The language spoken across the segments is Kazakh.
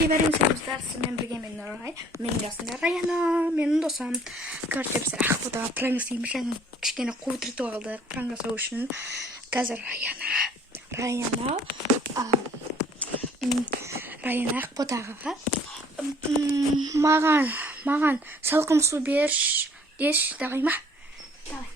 Бәрін сәліміздер, сізмен бірге мен Нұрай. Менің жасында Раяна, менің досым. Короче, біз ақпыда пранк істейміз, кішкене қудыртып алдық пранк жасау үшін. Қазір Раяна ақпыдаға маған салқын су берші деші, давай ма? Давай.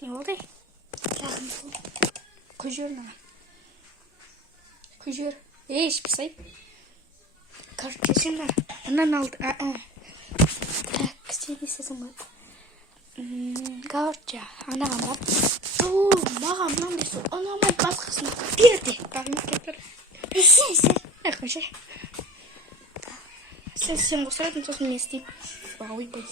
Ne oldu? Kujur lan. Kujur. Hiçbir şey. Kardeşim lan. Ondan aldı. Kısayım istedim bak. Kardeşim. Anam bak. Mağam lan desin. Anam bak baskısına. Dirdi. Kalmak yapar. Sen. Arkadaşlar. Sen olsaydın sosun isteyeyim. Vay boy.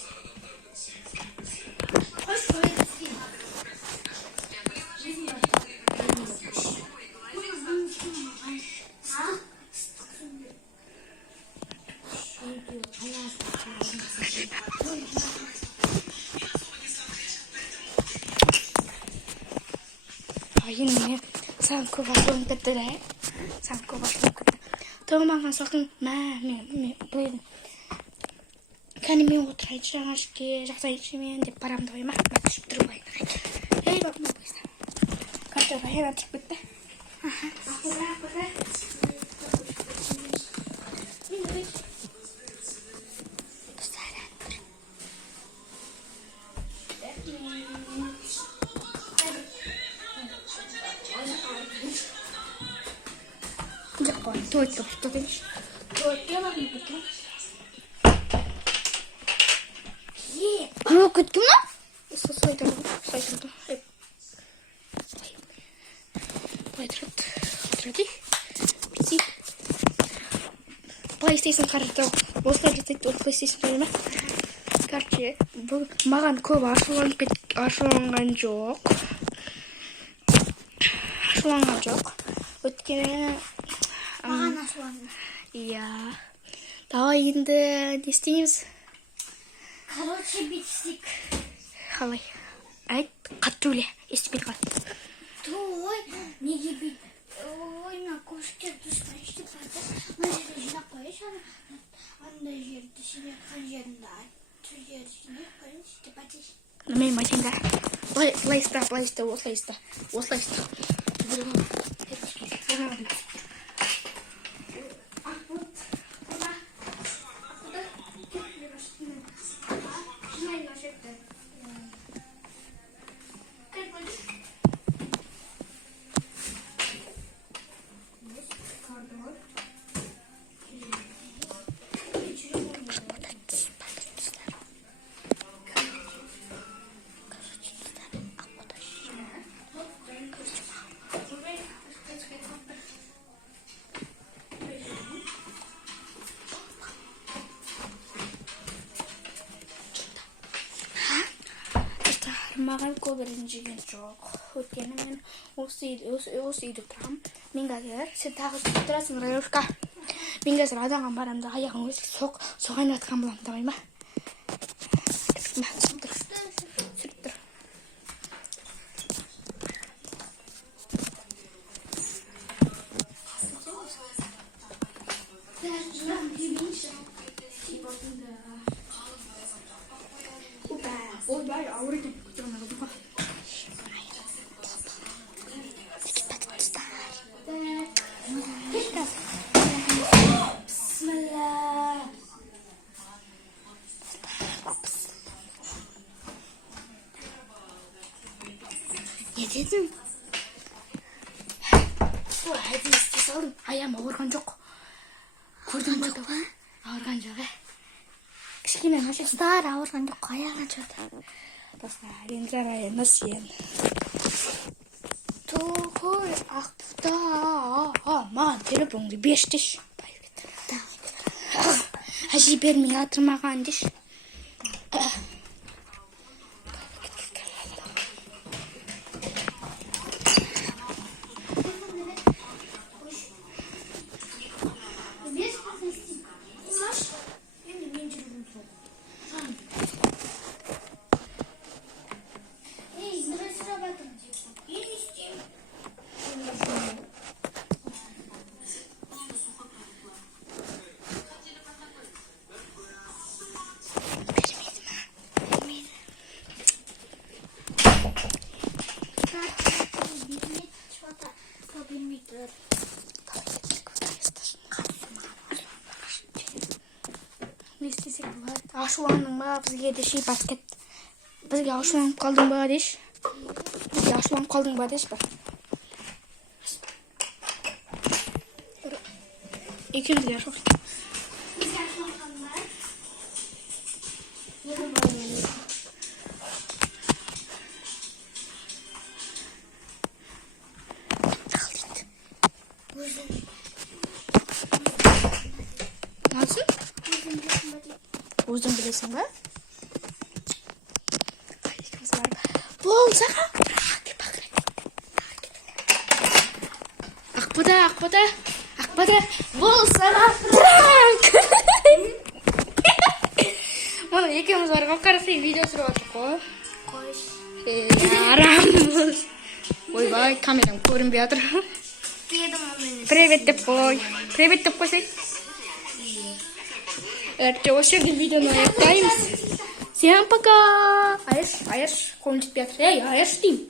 Yine sen kovasın dedi. Sen kovasın dedi. Tamam sakın böyle. Kendimi oturacağım ki жақсы içmeyen de param da var. Bak düşüp durmayın. Hey bak ne yapıyorsun? Kartı da hemen çık bitti. Tuh. Ну, кеткен ма? Сойдырды. Былай тұрады. Бүйтейік. PlayStation қарады. Осылай жасайды, ол PlayStation қойды ма? Короче, бұл маған көп ашуланған жоқ. Өйткені маған ашуланды. Иә. Давай енді не істейміз? Короче, битсик. Қалай? Айт, қатты өле. Естіпен қал. Ой, неге бит? Ой, на кошке дұстайшты барды. Мына жерде жинап қойшы. Андай жерді жинатқан жерінде айтты жерді жинап қойшы деп айтшы. Мен айтайын да. Былай іста, осылай іста. Маған көп ренжіген жоқ. Өйткені мен осы үйде тұрамын. Мен қазір, сен тағы тұрасың, Раюшка. Мен қазір адамға барамда аяғын өзі соғайын атқан боламын, давай ма? Сүріп тұр. Ойбай, ауыр екен. Bismillah. Dedim. Bu hadi istiyorsan ayağım ağırgan yok. Kurdum Жоқ па? ağırgan yok. Кішкене наша. Достар ауырған жоқ қой ағаң жатыр. Достар, енді жарайды, насыл енді. Тұғыр ақпұта. Маған телефонды берші. Әжей бермей атырмаған деш. Не істесек болады? Ашуландың ба? Бізге де шей баскет. Бізге ашуланып қалдың ба деш? Бізге ашуланып қалдың ба деш ба? Екеуміз де ашуланып. Nasıl? Uzun bilesin be. Ay ikimiz var. Bol sana. Akbada. Bol sana. Mana ikimiz var. Qarasang video surib qo'y. Qo'yish. Aramız. Oyboy, kameram ko'rinmayapti. Привет deb qo'y. Привет deb qo'ysang. Сегодня видео на Times. Всем пока. Аяш, қолын жетпей жатыр. Ей, аяш деймін.